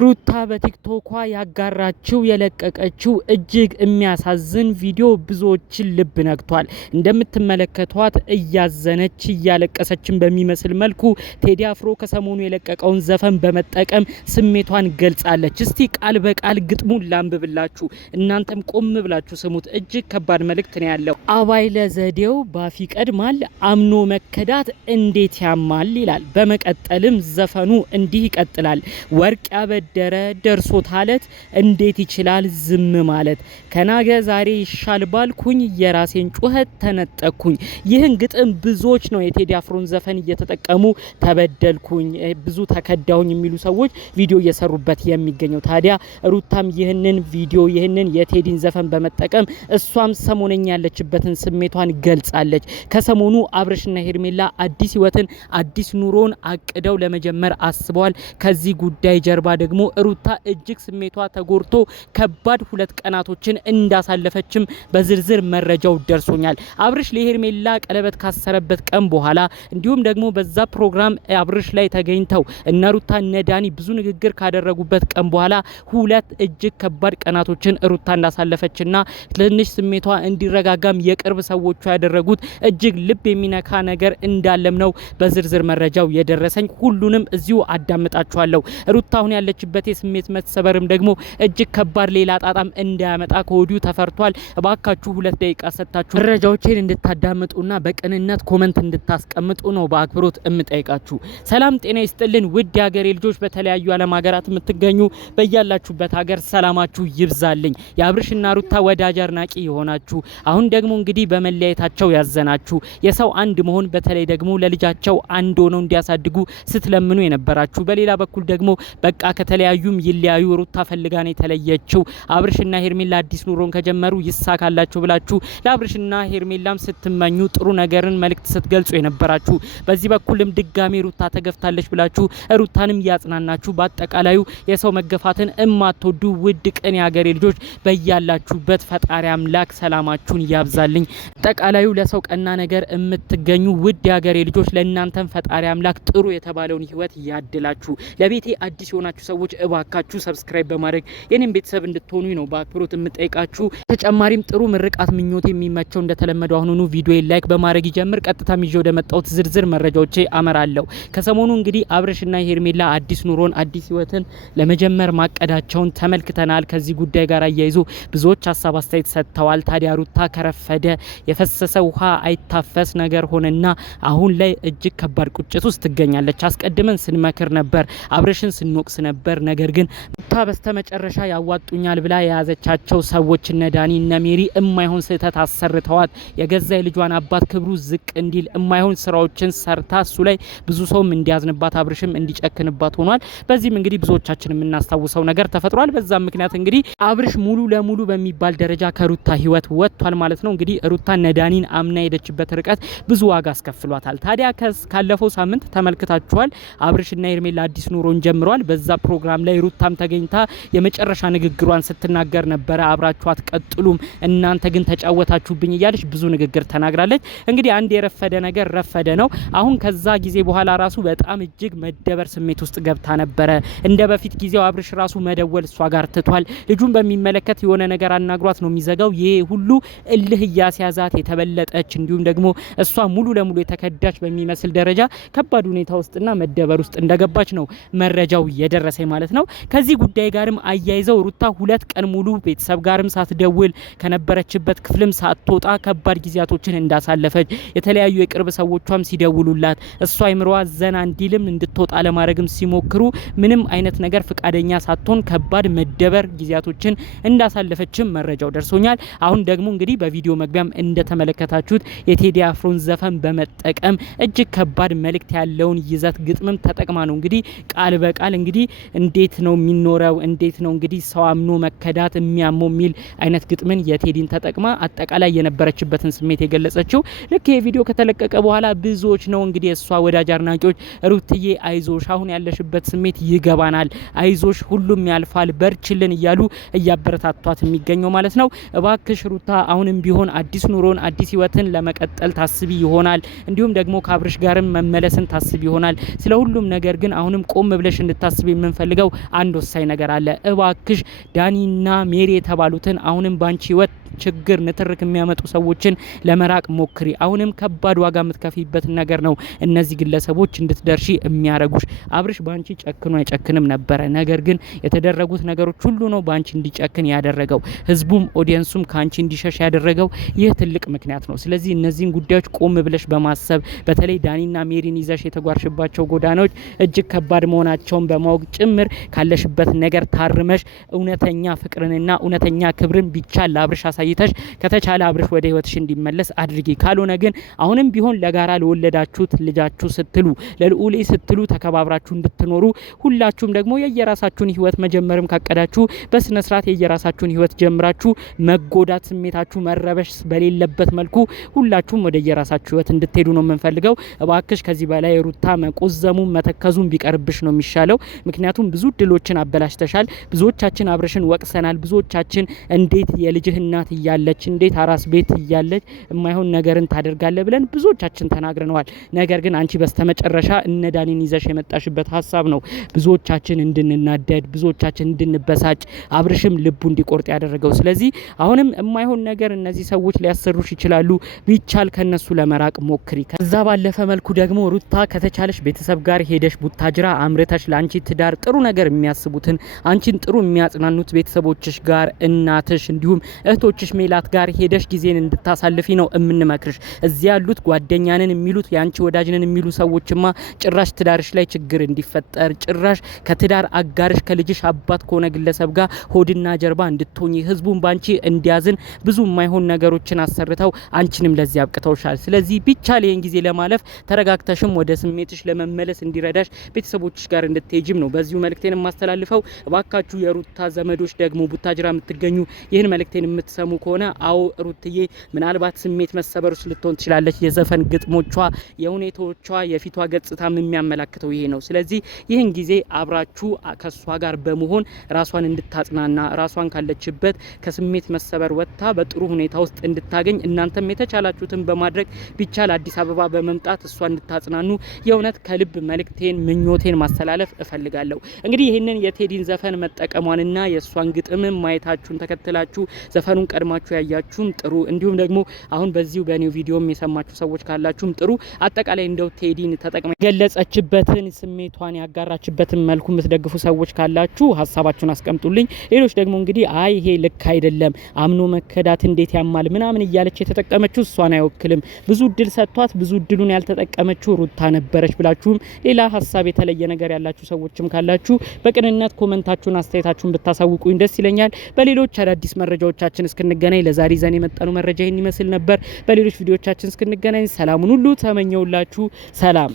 ሩታ በቲክቶኳ ያጋራችው የለቀቀችው እጅግ የሚያሳዝን ቪዲዮ ብዙዎችን ልብ ነክቷል። እንደምትመለከቷት እያዘነች እያለቀሰችን በሚመስል መልኩ ቴዲ አፍሮ ከሰሞኑ የለቀቀውን ዘፈን በመጠቀም ስሜቷን ገልጻለች። እስቲ ቃል በቃል ግጥሙን ላንብብላችሁ፣ እናንተም ቆም ብላችሁ ስሙት። እጅግ ከባድ መልእክት ነው ያለው። አባይ ለዘዴው ባፍ ይቀድማል፣ አምኖ መከዳት እንዴት ያማል ይላል። በመቀጠልም ዘፈኑ እንዲህ ይቀጥላል። ወርቅ ደረ ደርሶት አለት እንዴት ይችላል ዝም ማለት? ከናገ ዛሬ ይሻል ባልኩኝ የራሴን ጩኸት ተነጠቅኩኝ። ይህን ግጥም ብዙዎች ነው የቴዲ አፍሮን ዘፈን እየተጠቀሙ ተበደልኩኝ፣ ብዙ ተከዳውኝ የሚሉ ሰዎች ቪዲዮ እየሰሩበት የሚገኘው። ታዲያ ሩታም ይህንን ቪዲዮ ይህንን የቴዲን ዘፈን በመጠቀም እሷም ሰሞነኛ ያለችበትን ስሜቷን ገልጻለች። ከሰሞኑ አብርሽና ሄርሜላ አዲስ ህይወትን አዲስ ኑሮን አቅደው ለመጀመር አስበዋል። ከዚህ ጉዳይ ጀርባ ደግሞ ሩታ እጅግ ስሜቷ ተጎርቶ ከባድ 2 ቀናቶችን እንዳሳለፈችም በዝርዝር መረጃው ደርሶኛል። አብርሽ ለሄርሜላ ቀለበት ካሰረበት ቀን በኋላ እንዲሁም ደግሞ በዛ ፕሮግራም አብርሽ ላይ ተገኝተው እነ ሩታ እነ ዳኒ ብዙ ንግግር ካደረጉበት ቀን በኋላ 2 እጅግ ከባድ ቀናቶችን ሩታ እንዳሳለፈችና ትንሽ ስሜቷ እንዲረጋጋም የቅርብ ሰዎቿ ያደረጉት እጅግ ልብ የሚነካ ነገር እንዳለም ነው በዝርዝር መረጃው የደረሰኝ። ሁሉንም እዚሁ አዳምጣችኋለሁ። ሩታ አሁን ያለችበት የስሜት መሰበርም ደግሞ እጅግ ከባድ ሌላ ጣጣም እንዳያመጣ ከወዲሁ ተፈርቷል። እባካችሁ 2 ደቂቃ ሰጣችሁ መረጃዎችን እንድታዳምጡና በቅንነት ኮሜንት እንድታስቀምጡ ነው በአክብሮት እምጠይቃችሁ። ሰላም ጤና ይስጥልን ውድ የሀገሬ ልጆች፣ በተለያዩ ዓለም ሀገራት የምትገኙ በያላችሁበት ሀገር ሰላማችሁ ይብዛልኝ። የአብርሽና ሩታ ወዳጅ አድናቂ የሆናችሁ አሁን ደግሞ እንግዲህ በመለያየታቸው ያዘናችሁ የሰው አንድ መሆን በተለይ ደግሞ ለልጃቸው አንድ ሆነው እንዲያሳድጉ ስትለምኑ የነበራችሁ፣ በሌላ በኩል ደግሞ በቃ ከተለያዩም ይለያዩ ሩታ ፈልጋን የተለየችው አብርሽና ሄርሜላ አዲስ ኑሮን ከጀመሩ ይሳካላችሁ ብላችሁ ለአብርሽና ሄርሜላም ስትመኙ ጥሩ ነገርን መልእክት ስትገልጹ የነበራችሁ፣ በዚህ በኩልም ድጋሚ ሩታ ተገፍታለች ብላችሁ ሩታንም ያጽናናችሁ፣ በአጠቃላዩ የሰው መገፋትን እማትወዱ ውድ ቅን ያገሬ ልጆች በያላችሁበት ፈጣሪ አምላክ ሰላማችሁን ያብዛልኝ። አጠቃላዩ ለሰው ቀና ነገር የምትገኙ ውድ ያገሬ ልጆች ለእናንተም ፈጣሪ አምላክ ጥሩ የተባለውን ህይወት ያድላችሁ። ለቤቴ አዲስ የሆናችሁ ሰዎች እባካችሁ ሰብስክራይብ በማድረግ የኔም ቤተሰብ እንድትሆኑ ነው በአክብሮት የምጠይቃችሁ። ተጨማሪም ጥሩ ምርቃት ምኞት የሚመቸው እንደተለመደው አሁኑኑ ቪዲዮ ላይክ በማድረግ ይጀምር። ቀጥታ ይዤ ወደ መጣሁት ዝርዝር መረጃዎቼ አመራለሁ። ከሰሞኑ እንግዲህ አብርሽና ሄርሜላ አዲስ ኑሮን አዲስ ህይወትን ለመጀመር ማቀዳቸውን ተመልክተናል። ከዚህ ጉዳይ ጋር አያይዞ ብዙዎች ሀሳብ አስተያየት ሰጥተዋል። ታዲያ ሩታ ከረፈደ የፈሰሰ ውሃ አይታፈስ ነገር ሆነና አሁን ላይ እጅግ ከባድ ቁጭት ውስጥ ትገኛለች። አስቀድመን ስንመክር ነበር፣ አብርሽን ስንወቅስ ነበር። ነገር ግን ሩታ በስተመጨረሻ ያዋጡኛል ብላ የያዘቻቸው ሰዎች እነ ዳኒ እነ ሜሪ እማይሆን ስህተት አሰርተዋት የገዛ ልጇን አባት ክብሩ ዝቅ እንዲል እማይሆን ስራዎችን ሰርታ እሱ ላይ ብዙ ሰውም እንዲያዝንባት አብርሽም እንዲጨክንባት ሆኗል። በዚህም እንግዲህ ብዙዎቻችን የምናስታውሰው ነገር ተፈጥሯል። በዛም ምክንያት እንግዲህ አብርሽ ሙሉ ለሙሉ በሚባል ደረጃ ከሩታ ህይወት ወጥቷል ማለት ነው። እንግዲህ ሩታ እነ ዳኒን አምና ሄደችበት ርቀት ብዙ ዋጋ አስከፍሏታል። ታዲያ ካለፈው ሳምንት ተመልክታችኋል። አብርሽና ሄርሜላ አዲስ ኑሮን ጀምረዋል። በዛ ፕሮግራም ላይ ሩታም ተገኝታ የመጨረሻ ንግግሯን ስትናገር ነበረ። አብራችሁ አትቀጥሉም እናንተ ግን ተጫወታችሁብኝ እያለች ብዙ ንግግር ተናግራለች። እንግዲህ አንድ የረፈደ ነገር ረፈደ ነው። አሁን ከዛ ጊዜ በኋላ ራሱ በጣም እጅግ መደበር ስሜት ውስጥ ገብታ ነበረ። እንደ በፊት ጊዜው አብርሽ ራሱ መደወል እሷ ጋር ትቷል። ልጁን በሚመለከት የሆነ ነገር አናግሯት ነው የሚዘጋው። ይሄ ሁሉ እልህ እያስያዛት የተበለጠች እንዲሁም ደግሞ እሷ ሙሉ ለሙሉ የተከዳች በሚመስል ደረጃ ከባድ ሁኔታ ውስጥና መደበር ውስጥ እንደገባች ነው መረጃው የደረሰኝ ማለት ነው። ከዚህ ጉዳይ ጋርም አያይዘው ሩታ 2 ቀን ሙሉ ቤተሰብ ጋርም ሳትደውል ከነበረችበት ክፍልም ሳትወጣ ከባድ ጊዜያቶችን እንዳሳለፈች የተለያዩ የቅርብ ሰዎቿም ሲደውሉላት እሷ አይምሮዋ ዘና እንዲልም እንድትወጣ ለማድረግም ሲሞክሩ ምንም አይነት ነገር ፍቃደኛ ሳትሆን ከባድ መደበር ጊዜያቶችን እንዳሳለፈችም መረጃው ደርሶኛል። አሁን ደግሞ እንግዲህ በቪዲዮ መግቢያም እንደተመለከታችሁት የቴዲ አፍሮን ዘፈን በመጠቀም እጅግ ከባድ መልእክት ያለውን ይዘት ግጥምም ተጠቅማ ነው እንግዲህ ቃል በቃል እንግዲህ እንዴት ነው የሚኖረው እንዴት ነው እንግዲህ ሰው አምኖ መከዳት የሚያመው የሚል አይነት ግጥምን የቴዲን ተጠቅማ አጠቃላይ የነበረችበትን ስሜት የገለጸችው። ልክ ይሄ ቪዲዮ ከተለቀቀ በኋላ ብዙዎች ነው እንግዲህ እሷ ወዳጅ አድናቂዎች ሩትዬ አይዞሽ፣ አሁን ያለሽበት ስሜት ይገባናል፣ አይዞሽ፣ ሁሉም ያልፋል፣ በርችልን እያሉ እያበረታቷት የሚገኘው ማለት ነው። እባክሽ ሩታ አሁንም ቢሆን አዲስ ኑሮን አዲስ ህይወትን ለመቀጠል ታስቢ ይሆናል፣ እንዲሁም ደግሞ ከአብርሽ ጋርም መመለስን ታስቢ ይሆናል። ስለ ሁሉም ነገር ግን አሁንም ቆም ብለሽ እንድታስቢ የምንፈልግ የምፈልገው አንድ ወሳኝ ነገር አለ። እባክሽ ዳኒና ሜሪ የተባሉትን አሁንም ባንቺ ህይወት ችግር ንትርክ የሚያመጡ ሰዎችን ለመራቅ ሞክሪ። አሁንም ከባድ ዋጋ የምትከፊበት ነገር ነው እነዚህ ግለሰቦች እንድትደርሺ የሚያረጉሽ። አብርሽ ባንቺ ጨክኖ አይጨክንም ነበረ፣ ነገር ግን የተደረጉት ነገሮች ሁሉ ነው ባንቺ እንዲጨክን ያደረገው። ህዝቡም ኦዲየንሱም ካንቺ እንዲሸሽ ያደረገው ይህ ትልቅ ምክንያት ነው። ስለዚህ እነዚህን ጉዳዮች ቆም ብለሽ በማሰብ በተለይ ዳኒና ሜሪን ይዘሽ የተጓርሽባቸው ጎዳናዎች እጅግ ከባድ መሆናቸውን በማወቅ ጭምር ካለሽበት ነገር ታርመሽ እውነተኛ ፍቅርንና እውነተኛ ክብርን ቢቻል ለአብርሽ አሳይተሽ ከተቻለ አብርሽ ወደ ህይወትሽ እንዲመለስ አድርጊ። ካልሆነ ግን አሁንም ቢሆን ለጋራ ለወለዳችሁት ልጃችሁ ስትሉ ለልዑሌ ስትሉ ተከባብራችሁ እንድትኖሩ ሁላችሁም ደግሞ የየራሳችሁን ህይወት መጀመርም ካቀዳችሁ በስነ ስርዓት የየራሳችሁን ህይወት ጀምራችሁ መጎዳት ስሜታችሁ መረበሽ በሌለበት መልኩ ሁላችሁም ወደ የራሳችሁ ህይወት እንድትሄዱ ነው የምንፈልገው። እባክሽ ከዚህ በላይ ሩታ መቆዘሙ መተከዙን ቢቀርብሽ ነው የሚሻለው። ምክንያቱም ብዙ ድሎችን አበላሽተሻል። ብዙዎቻችን አብርሽን ወቅሰናል። ብዙዎቻችን እንዴት የልጅህ እናት እያለች እንዴት አራስ ቤት እያለች የማይሆን ነገርን ታደርጋለ ብለን ብዙዎቻችን ተናግረናል። ነገር ግን አንቺ በስተመጨረሻ እነ ዳኒን ይዘሽ የመጣሽበት ሀሳብ ነው ብዙዎቻችን እንድንናደድ፣ ብዙዎቻችን እንድንበሳጭ፣ አብርሽም ልቡ እንዲቆርጥ ያደረገው። ስለዚህ አሁንም የማይሆን ነገር እነዚህ ሰዎች ሊያሰሩሽ ይችላሉ። ቢቻል ከነሱ ለመራቅ ሞክሪ። ከዛ ባለፈ መልኩ ደግሞ ሩታ ከተቻለሽ ቤተሰብ ጋር ሄደሽ ቡታጅራ አምርተሽ ለአንቺ ትዳር ጥሩ ነገር የሚያስቡትን አንቺን ጥሩ የሚያጽናኑት ቤተሰቦችሽ ጋር እናትሽ እንዲሁም እህቶችሽ ሜላት ጋር ሄደሽ ጊዜን እንድታሳልፊ ነው የምንመክርሽ። እዚያ ያሉት ጓደኛንን የሚሉት ያንቺ ወዳጅንን የሚሉ ሰዎችማ ጭራሽ ትዳርሽ ላይ ችግር እንዲፈጠር ጭራሽ ከትዳር አጋርሽ ከልጅሽ አባት ከሆነ ግለሰብ ጋር ሆድና ጀርባ እንድትሆኚ ህዝቡን ባንቺ እንዲያዝን ብዙ የማይሆን ነገሮችን አሰርተው አንቺንም ለዚህ አብቅተውሻል። ስለዚህ ቢቻል ይህን ጊዜ ለማለፍ ተረጋግተሽም ወደ ስሜትሽ ለመመለስ እንዲረዳሽ ቤተሰቦችሽ ጋር እንድትሄጂም ነው በዚሁ መልእክቴን የማስተላልፈው። እባካችሁ የሩታ ዘመዶች ደግሞ ቡታጅራ የምትገኙ ይህን መልእክቴን የምትሰሙ ከሆነ አው ሩትዬ ምናልባት ስሜት መሰበር ውስጥ ልትሆን ትችላለች። የዘፈን ግጥሞቿ የሁኔታዎቿ የፊቷ ገጽታም የሚያመላክተው ይሄ ነው። ስለዚህ ይህን ጊዜ አብራችሁ ከሷ ጋር በመሆን ራሷን እንድታጽናና ራሷን ካለችበት ከስሜት መሰበር ወጥታ በጥሩ ሁኔታ ውስጥ እንድታገኝ እናንተም የተቻላችሁትን በማድረግ ቢቻል አዲስ አበባ በመምጣት እሷ እንድታጽናኑ የእውነት ከልብ መልእክቴን ምኞቴን ማስተላለፍ እፈልጋለሁ። እንግዲህ ይህንን የቴዲን ዘፈን መጠቀሟንና የእሷን ግጥም ማየታችሁን ተከትላችሁ ዘፈኑን ቀድማችሁ ያያችሁም ጥሩ፣ እንዲሁም ደግሞ አሁን በዚሁ በኒው ቪዲዮም የሰማችሁ ሰዎች ካላችሁም ጥሩ። አጠቃላይ እንደው ቴዲን ተጠቅማ ገለጸችበትን ስሜቷን ያጋራችበትን መልኩ የምትደግፉ ሰዎች ካላችሁ ሀሳባችሁን አስቀምጡልኝ። ሌሎች ደግሞ እንግዲህ አይ ይሄ ልክ አይደለም አምኖ መከዳት እንዴት ያማል ምናምን እያለች የተጠቀመችው እሷን አይወክልም፣ ብዙ እድል ሰጥቷት ብዙ እድሉን ያልተጠቀመችው ሩታ ነበረች ብላችሁም ሌላ ሀሳብ የተለየ ነገር ያላችሁ ሰዎችም ካላችሁ በቅንነት ኮመንታችሁን አስተያየታችሁን ብታሳውቁኝ ደስ ይለኛል። በሌሎች አዳዲስ መረጃዎቻችን እስክንገናኝ ለዛሬ ዘን የመጣነው መረጃ ይህን ይመስል ነበር። በሌሎች ቪዲዮዎቻችን እስክንገናኝ ሰላሙን ሁሉ ተመኘውላችሁ። ሰላም